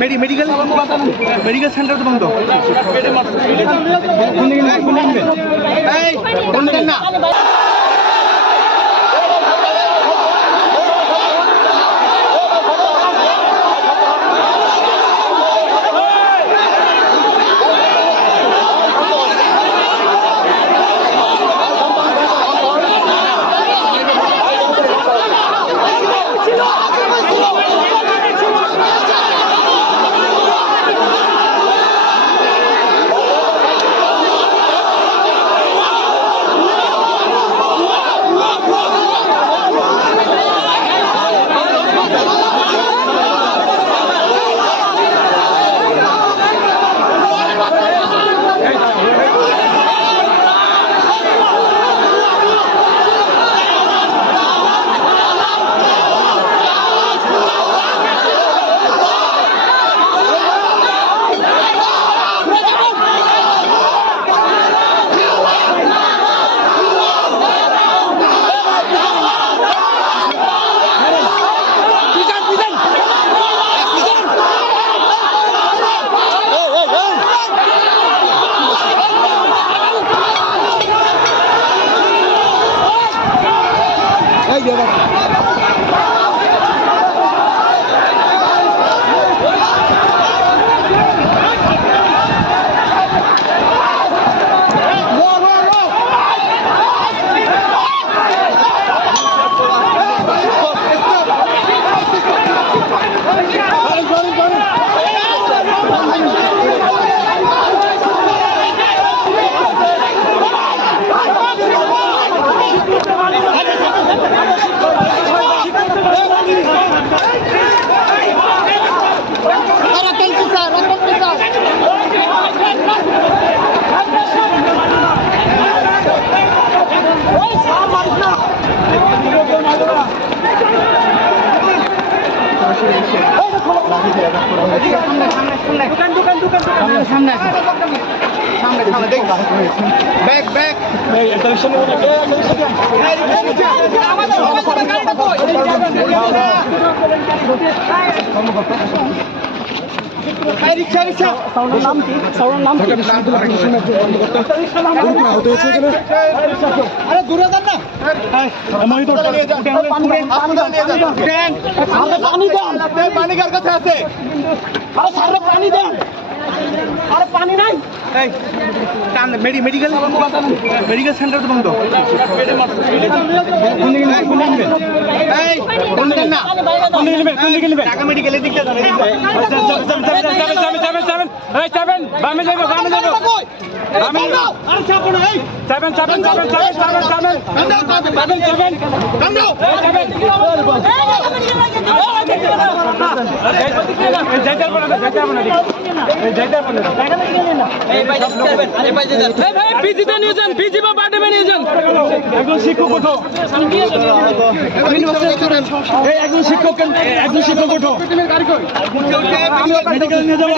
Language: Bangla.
মেডিকেল? মেডিকেল সেন্টার তো বন্ধ। কোন দিকে? কোন দিকে yo রিক্সা রিক্সা দেন পানি কার কাছে আছে আরে সামনে পানি দেন আরে পানি নাই এই টান মেডিকেল মেডিকেল সেন্টার তো বন্ধ কোন দিকে? কোন দিকে? এই কোন দিকে না কোন দিকে নেবেন? কোন দিকে নেবেন? ঢাকা মেডিকেলের দিকে যান, এদিকে যান। বামে যাব বামে যাব আমি আরে চাপো না এই যাবেন যাবেন যাবেন যাবেন যাবেন যাবেন কান্দাও যাবেন কান্দাও যাইতে পারব না যাইতে পারব না যাইতে পারব না পিজিতে নিয়ে যান পিজি বা বাটেমে নিয়ে যান একজন শিক্ষক একজন শিক্ষক ওঠো মেডিকেল নিয়ে যাব